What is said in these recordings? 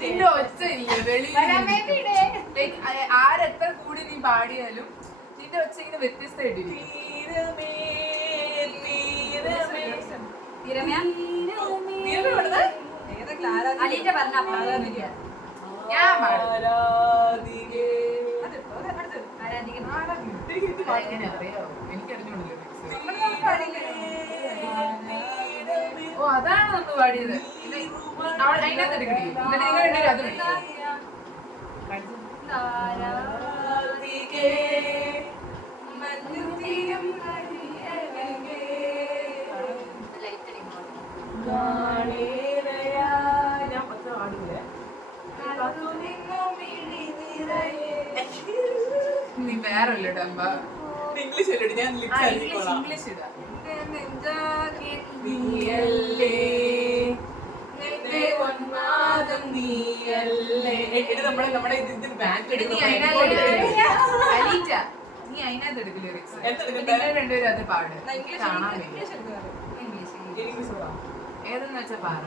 നിന്റെ ഒച്ച ഇല്ല വെളിയിൽ ആരെത്ര കൂടി നീ പാടിയാലും നിന്റെ ഒച്ച ഇങ്ങനെ വ്യത്യസ്തമായിട്ടിരിക്കും. ഓ അതാണ് നമ്മൾ പാടിയത്. അതിനകത്ത് എടുക്കണേ എന്നിട്ട് നിങ്ങൾ വേണ്ടി അത് ഞാൻ പത്ത് പാടില്ലേ. നീ വേറല്ലോ ഡമ്പ ഇംഗ്ലീഷ് അല്ലേ. ഞാൻ ഇംഗ്ലീഷ് ഇതാ. നീയല്ലേ നമ്മുടെ ഇതിന് ബാക്ക് അലീറ്റ നീ അതിനകത്ത് എടുക്കില്ല ലിറിക്സ്. രണ്ടുപേരും അത് പാട് കാണാൻ ഏതെന്ന് വെച്ചാ പാറ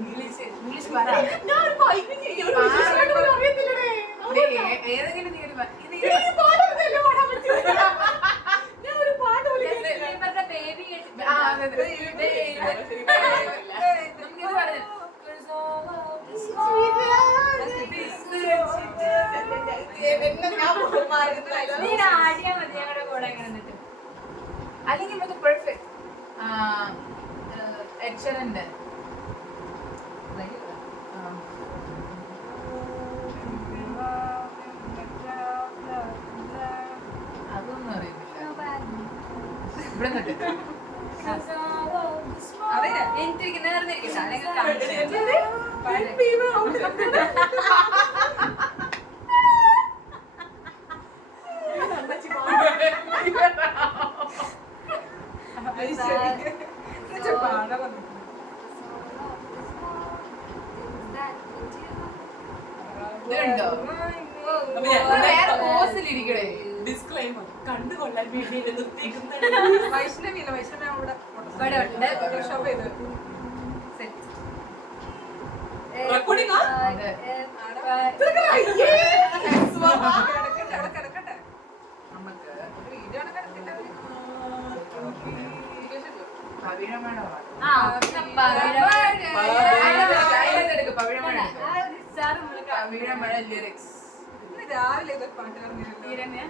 ഇംഗ്ലീഷ് പറ. ഏതെങ്കിലും അല്ലെങ്കിൽ മറ്റേ പെർഫെക്റ്റ് എക്സലന്റ് അതൊന്നും അറിയത്തില്ല. ഇവിടെ എനിക്ക് ിരിക്കണേ ഡിസ്ക്ലൈമർ കണ്ടുകൊള്ളാൻ വേണ്ടി വൈഷ്ണവിയില്ല. വൈഷ്ണവി അവിടെ ഫോട്ടോഷോപ്പ് ചെയ്ത് റെക്കോർഡിംഗ് കിടക്കട്ടെ നമുക്ക് വീഡിയോ കിടക്കില്ല. പവിഴമഴ ലിറിക്സ് രാവിലെ പാട്ട് കൂടെ റെഡി റെഡി.